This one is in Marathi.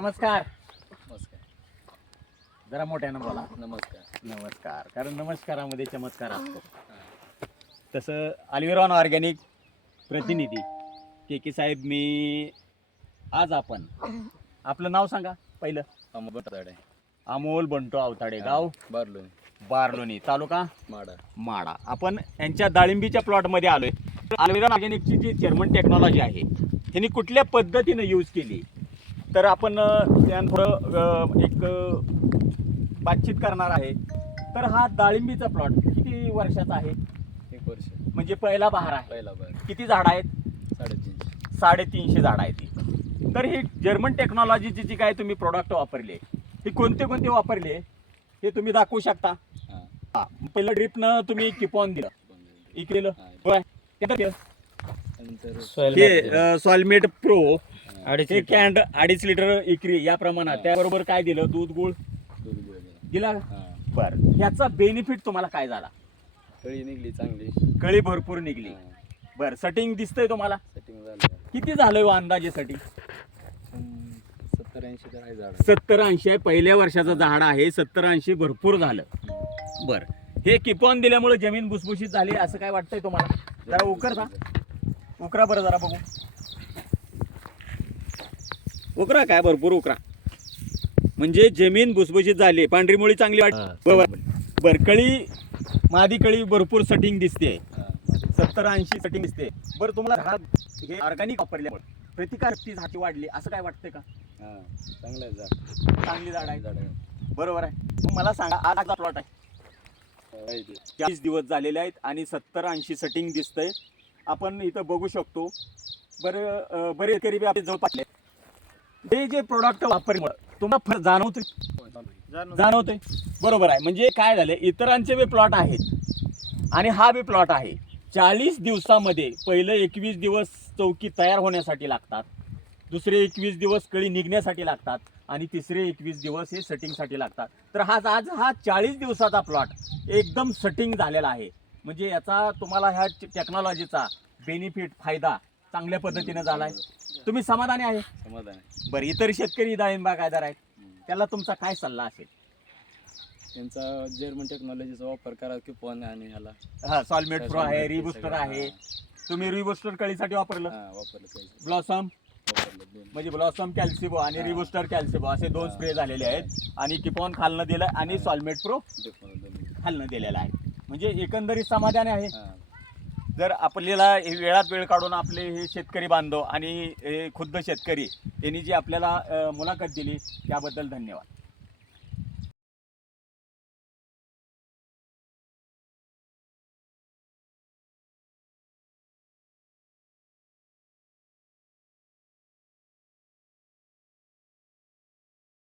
नमस्कार. नमस्कार. जरा मोठ्यानं बोला. नमस्कार. नमस्कार. कारण नमस्कारामध्ये चमत्कार असतो. तसं अल्विरॉन ऑर्गॅनिक प्रतिनिधी के के साहेब मी आज आपण आपलं नाव सांगा पहिलं. अमोल बटाडे अमोल बंटो अवताडे गाव. बारलोनी बारलोणी तालुका माडा. माडा. आपण यांच्या डाळिंबीच्या प्लॉटमध्ये आलोय. अल्विरॉन ऑर्गॅनिकची जी जर्मन टेक्नॉलॉजी आहे त्यांनी कुठल्या पद्धतीनं यूज केली? तर आपण अं, त्यांथोडं अं, एक बातचीत करणार आहे. तर हा डाळिंबीचा प्लॉट किती वर्षाचा आहे? एक वर्ष. म्हणजे पहिला बहार आहे. पहिला बार किती झाडं आहेत? साडेतीनशे. साडेतीनशे झाडं आहेत. तर ही जर्मन टेक्नॉलॉजीची जी काय तुम्ही प्रोडक्ट वापरले ही कोणते कोणते वापरले हे तुम्ही दाखवू शकता? हां. पहिलं ड्रिपनं तुम्ही किपॉन दिलं. इकलेलं. होय. त्यानंतर नंतर सॉलमेट प्रो अडीच हे कॅन्ड अडीच लिटर इकरी या प्रमाणात. हा. त्याबरोबर काय दिलं? दूध गुळ? दूध गोळी दिला. दिला? हां. बर. ह्याचा बेनिफिट तुम्हाला काय झाला? कळी निघली चांगली. कळी भरपूर निघली. बर सटिंग दिसतंय तुम्हाला? सेटिंग झालं. किती झालं हो अंदाजे सटिंग सत्तर ऐंशी तर आहे झाड. सत्तर ऐंशी आहे. पहिल्या वर्षाचं झाड आहे. सत्तर ऐंशी भरपूर झालं. बर. हे किपॉन दिल्यामुळे जमीन भुसभुशीत झाली. असं काय वाटतंय तुम्हाला? जरा उकरता. उकरा बरं जरा बघू. उकरा काय भरपूर उकरा. म्हणजे जमीन भुसभुशीत झाली पांढरी मुळी चांगली वाट बरोबर बर कळी मादी कळी भरपूर सटिंग दिसते. सत्तर ऐंशी सटिंग दिसते. बरं तुम्हाला झाड हे ऑर्गॅनिक वापरल्यामुळे प्रतिकार शक्ती झाडची वाढली. असं काय वाटतंय का? चांगलं आहे झाड. चांगली झाड आहे. झाड आहे. बरोबर आहे. मग मला सांगा आज प्लॉट आहे. ते. चाळीस दिवस झालेले आहेत आणि सत्तर ऐंशी सेटिंग दिसतंय. आपण इथं बघू शकतो. बरं बरे शेतकरी आपले जवळपास. हे जे प्रोडक्ट वापरल्यामुळे तुम्हाला फरक जाणवतोय? जाणवतोय. बरोबर आहे. म्हणजे काय झालं इतरांचे बी प्लॉट आहेत आणि हा बी प्लॉट आहे. चाळीस दिवसामध्ये पहिलं एकवीस दिवस चौकी तयार होण्यासाठी लागतात. दुसरे एकवीस दिवस कळी निघण्यासाठी लागतात. आणि तिसरे एकवीस दिवस हे सेटिंगसाठी लागतात. तर हा आज हा चाळीस दिवसाचा प्लॉट एकदम सेटिंग झालेला आहे. म्हणजे याचा तुम्हाला ह्या टेक्नॉलॉजीचा बेनिफिट फायदा चांगल्या पद्धतीने झाला आहे तुम्ही समाधानी आहे समाधान आहे बरं इतर शेतकरी डाळिंब बागायदार आहेत हम्म. त्याला तुमचा काय सल्ला असेल यांचा जर्मन टेक्नॉलॉजीचा वापर करा की फोन आणि ह्याला हा सॉलमेट प्रो आहे रिबुस्टर आहे. तुम्ही रिबुस्टर कळीसाठी वापरलं हां, वापरलं पाहिजे ब्लॉसम वापरलं दोन म्हणजे ब्लॉसम कॅल्सिबो आणि हा. रिबुस्टर कॅल्सिबो असे दोन हा. स्प्रे झालेले आहेत आणि किपॉन खालनं दिलं आणि. सॉलमेट प्रो दोन. खालनं दिलेलं आहे म्हणजे एकंदरीत समाधान आहे हां. जर आपल्याला हे वेळात वेळ काढून आपले हे शेतकरी बांधव आणि हे खुद्द शेतकरी यांनी जी आपल्याला मुलाखत दिली त्याबद्दल धन्यवाद.